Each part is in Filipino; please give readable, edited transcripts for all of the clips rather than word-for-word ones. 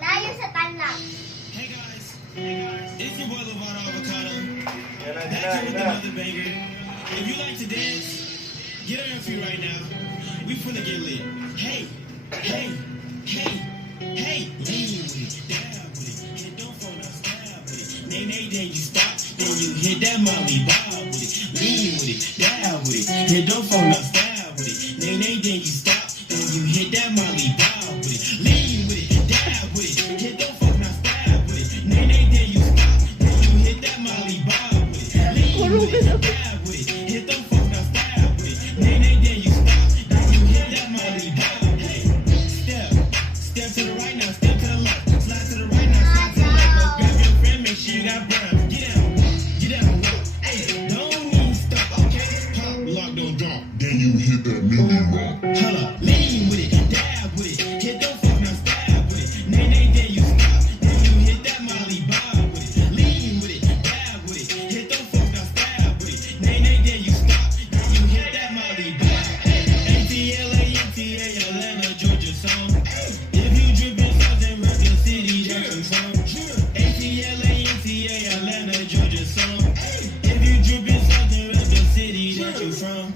Layo sa tanlang. Hey guys, it's your boy Lovato Avocado. Back here with another banger. If you like to dance, get on your feet right now. We finna get lit. Hey, hey, hey, hey. Lean with it, down with it, and don't fall down, style with it. Nay, nay, then you stop, then you hit that Molly Bob with it. Lean with it, down with it, and don't fall down, style with it. Nay, nay, then you stop, then you hit that Molly Bob with it. Lean with it, down with it, and don't fall down, style with it. Nay, nay, then you stop, then you hit that Molly Bob with it. Lean with it, down with it, and don't fall down, style with it. Nay, nay, then you stop, then you hit that Molly Bob. Hey, step to the right now, step to the left, slide to the right now, slide to the left. Go grab your friend, make sure you got brown. Get down, walk. Hey, don't even stop, okay? Pop, lock, don't drop. Then you hit that million rock. Hold up, lean with it, dab with it, hit don't fuck now, stab with it. Nay, nay, then you stop, then you hit that Molly Bob with it. Lean with it, dab with it, hit don't fuck now, stab with it. Nay, nay, then you stop, then you hit that Molly Bob. Hey, ATLA, Atlanta, Georgia song. If you drippin' sauce in Rocket City, that you from. ATLA, Atlanta, Georgia song. If you drippin' sauce in Rocket City, that you from.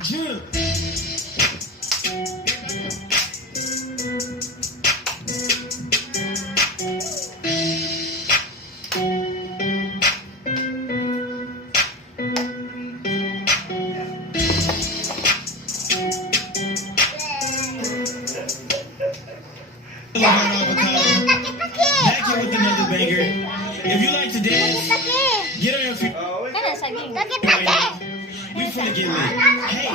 Back here with another banger. If you like to dance, get on your feet Kana saging. right now. We finna get lit. Hey,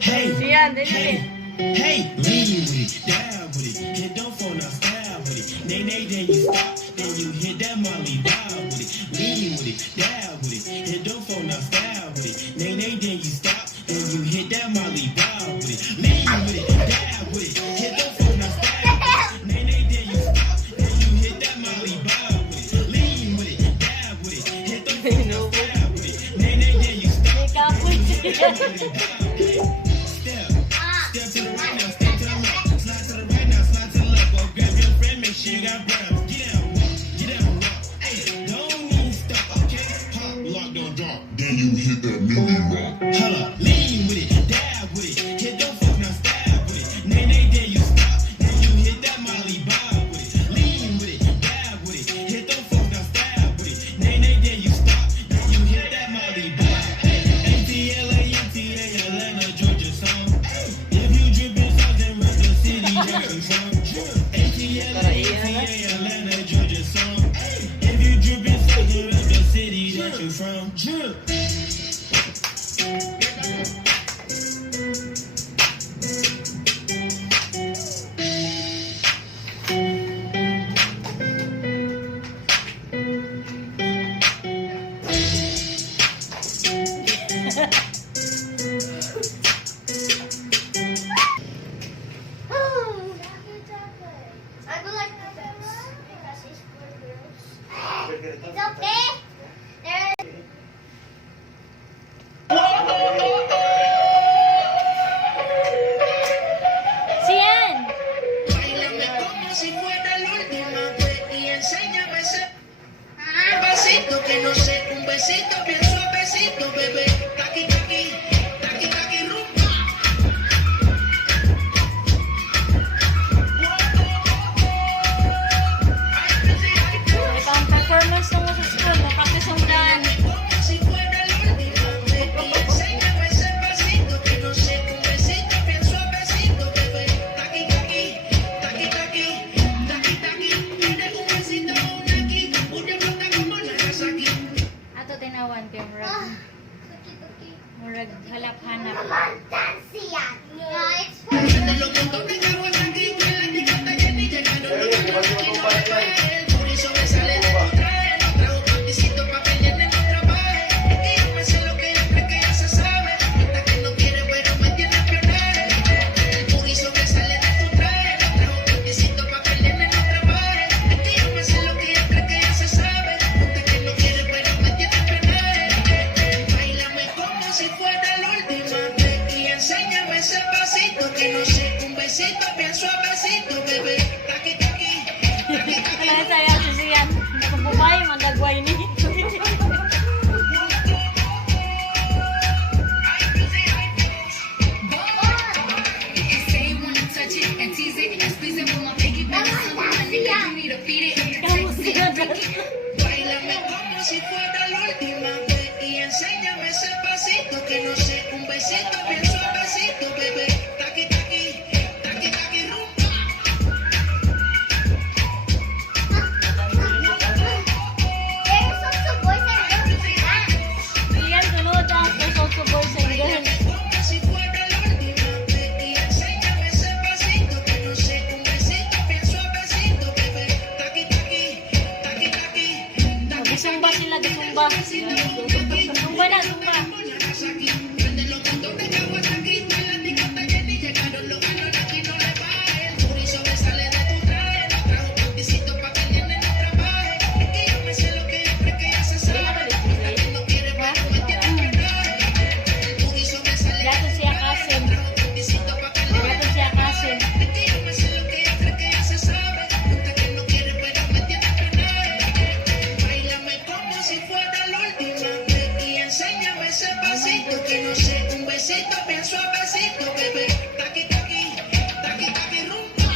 hey, Siyan, din hey, hey. Lean with it, down with it, hit don't fall now, style with it. Nay, nay, then you stop, then you hit that Molly Bob with it. Lean with it, down with it, hit don't fall now, style with it. Nay, nay, then you stop, then you hit that Molly Bob with it. Lean with it, down with it, hit don't fall now, style with it. Nay, nay, then you stop, then you hit that Molly Bob with it. Lean with it, down with it, hit don't fall now, style with it. Nay, nay, then you stop. Step to the right now, step to the left, slide to the right now, slide to the left. Go grab your friend, make sure you got brown. Get down, walk. Hey, don't even stop, okay? Pop, lock, don't drop. Then you hit that million rock. Hold up, lean with it, dab with it, hit don't fuck now, stab with it. Nay, nay, then you stop, then you hit that Molly Bob with it. Lean with it, dab with it, hit don't fuck now, stab with it. Nay, nay, then you stop, then you hit that Molly Bob. Hey, ATLA, Atlanta, Georgia song. If you drippin' sauce in Rocket City, that you from. ATLA, Atlanta, Georgia song. If you drippin' sauce in Rocket City, that you from. I do like Pepsi because it's for girls. It's okay. There. Siyan. Báilame como si fuera la última vez y enséñame ese besito que no sé, un besito bien suavecito, bebé. Taqui, taqui, taqui, taqui, rumba. Ito ang performance ng sa school. Practice ang dance. Como si fuera la última vez y enséñame ese besito que no sé, un besito bien suavecito, bebé. Taqui, taqui, taqui, taqui, taqui, taqui. Tienes un besito, una aquí, una flota como la casa aquí. Ato tinawan kay murag. Murag halap-hanap. Fantasia. Yeah, it's for De los montones de agua aquí, que la chica está llena y llegaron los manos aquí no me pueden. Por eso me sale de tu traje, no trajo panticito pa' que llene no trabaje. Es que yo me sé lo que ella cree que ya se sabe. Cuenta que no quiere, pero me tiene espionaje. Por eso me sale de tu traje, no trajo panticito pa' que llene no trabaje. Es que yo me sé lo que ella cree que ya se sabe. Cuenta que no quiere, pero me tiene espionaje. Báilame como si fuera la última vez y enséñame ese pasito que no sé, un besito bien suavecito, bebé. Taqui, taqui, Zumba. Zumba na, zumba. Prende los puntos de Kawasaki, la ticota Jenny, llegaron los ganos, aquí no le baje. El booty sobresale de tu traje, nos trajo panticito pa' que el nene no trabaje. Es que yo me sé lo que ella cree que ya se sabe. La que no quiere pero me tiene frenaje. El booty sobresale Yato siya Kasim. trajo panticito pa' que el nene Yato siya Kasim. es que yo me sé lo que ella cree que ya se sabe. Punta que no quiere pero me tiene frenaje. Báilame como si fuera la última vez y enséñame ese pasito que no sé, un besito bien suavecito, bebé. Taqui taqui, taqui taqui rumba.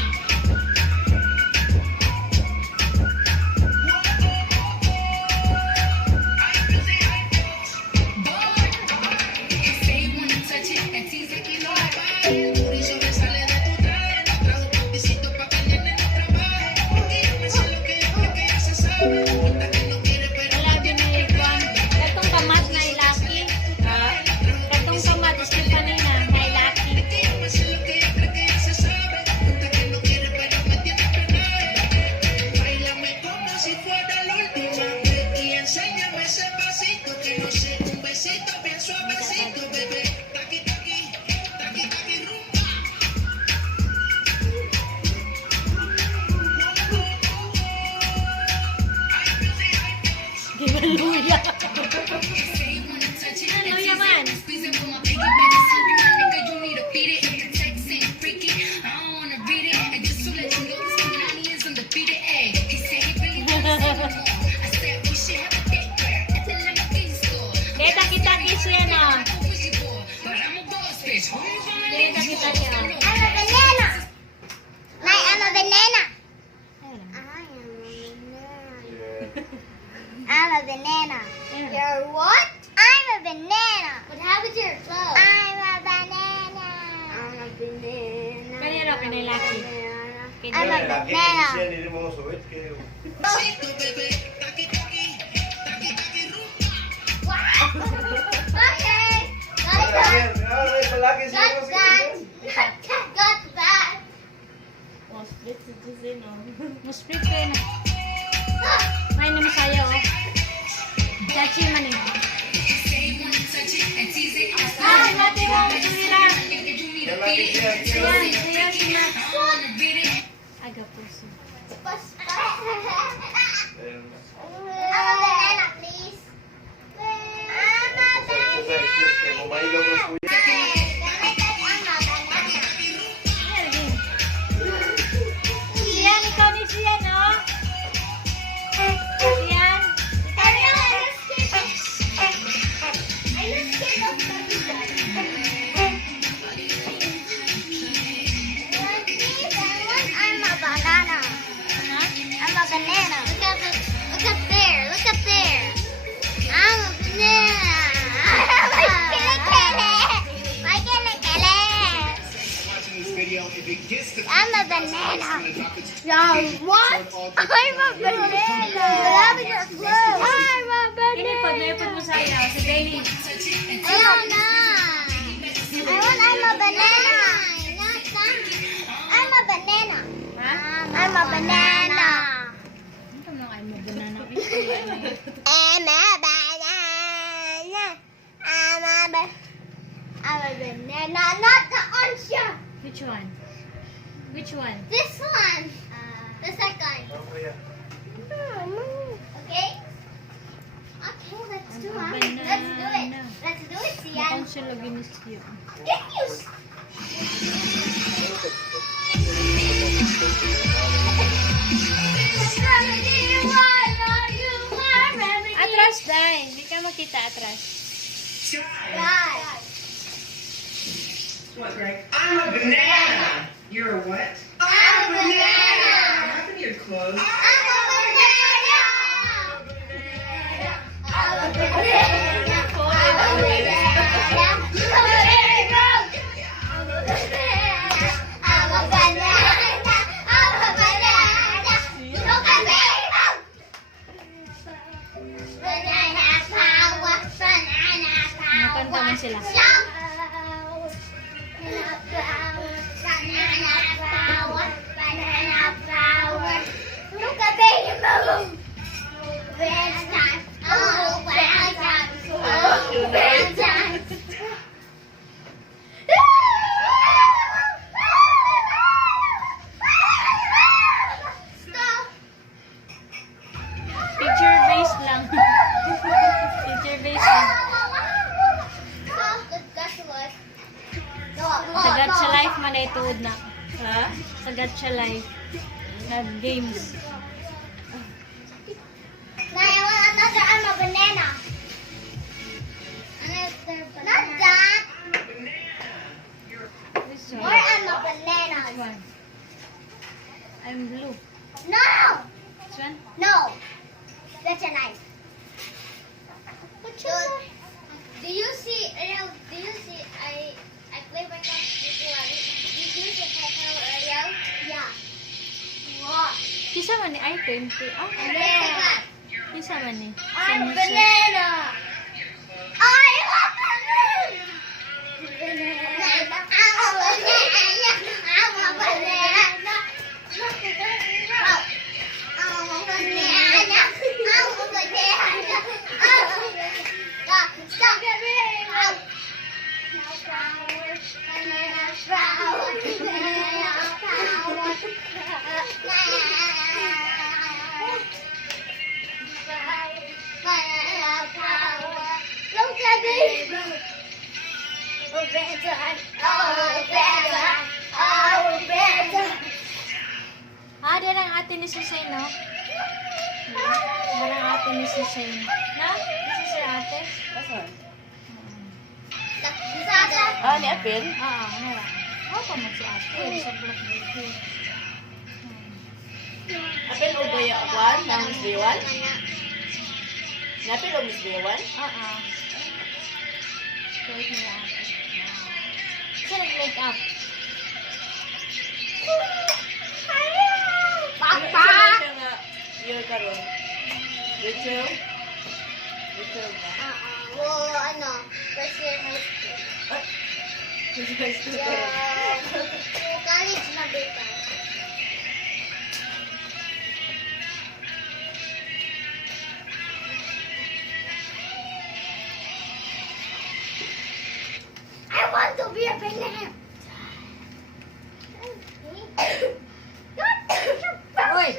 El booty sobresale de tu traje, nos trajo panticito pa' que el nene no trabaje. Y yo me sé lo que ella cree que ya se sabe. Punta que no quiere pero Wala din ni Juan. Katong kamat na ilaki. Katong kamat is kanina na ilaki. yo me sé lo que ella cree que ya se sabe. Punta que no quiere pero me tiene frenaje. Báilame como si fuera la última vez y enséñame ese pasito que no sé, un besito bien suavecito, bebé. Taqui taqui, taqui taqui rumba. Gimaluya. Gimaluya man. Kita kita siya no. Kita kita siya. I'm a banana. Nay, I'm a banana. I'm a banana. You're what? I'm a banana. What happened to your clothes? I'm a banana. I'm a banana. Kaya raw kinilaki. I'm a banana. Besito, bebé. Taqui taqui, taqui taqui rumba. Okay. Got that. Got that. Mo-split kayo na. May naman sayo oh. Chachi man eh. Ah, mati mo. Sumira. Siyan, siya. Aga puso. I'm a banana, please. I'm a banana. Siyan, ikaw ni Siyan oh. Siyan. I'm a banana. Ano? I'm a banana. Look up there. Look up there. I'm a banana. My kele. I'm a banana. Yeah, what? I'm a banana. What happened to your clothes? I'm a Inipod, naipod mo sayo. Si Bailey. I don't know. I'm a banana. I'm a banana. Ha? I'm a banana. Ano ka mga ay mabanana? I'm a banana. I'm a banana. Not the answer. Which one? Which one? This one. The second. Okay? Okay, let's do it. Let's do it. Let's do it, Sian. Mukhang siya lagi ni Siyo. Can you? Atras, Day. Hindi ka makita atras. Right. What, Greg? I'm a banana. You're a what? I'm a banana. What happened to your clothes? I'm a banana. I'm a banana. I'm a banana. I'm a banana. I'm a banana. Look at me. Banana power. Banana power. Nakanta man sila. Banana power. Banana power. Look at baby move. It's time. Oh, Gacha Life. Games. Now I want another. I'm a banana. Another banana. Not that. This Or one. I'm a banana. This one. I'm blue. No. This one. No. That's a knife. Do you see? Do you see? I play Minecraft before. Did you see earlier? Yeah. What? Kisa man ni item. Banana. Kisa man ni. I'm a banana. I'm a banana. I'm a banana. I'm a banana. Stop it! Look at me! Oh, better! Oh, better! Oh, better! Ah, din ang ate ni Susay, no? Yan ang ate ni Susay. Na? This is your ate? Asan? Sasa! Ah, ni Apil? Oo, wala. Oo pa mo si ate. Sa block dito. Apil o ba yung one? Ng Miss Bewan? Ni Apil o Miss Bewan? Oo. Straight ni ate. Siya nag-make up. Papa! Siya nga, year karon. Grade 12? Grade 12 ba? Ano? First year high school. Grade 12 Yeah. karon. College na bita. I want to be a banana. Uy!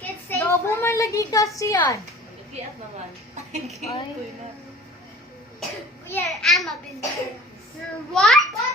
Kids say Gabo man lagi kasi yan. Nag-iat naman. Ay. we are I'm a banana. What?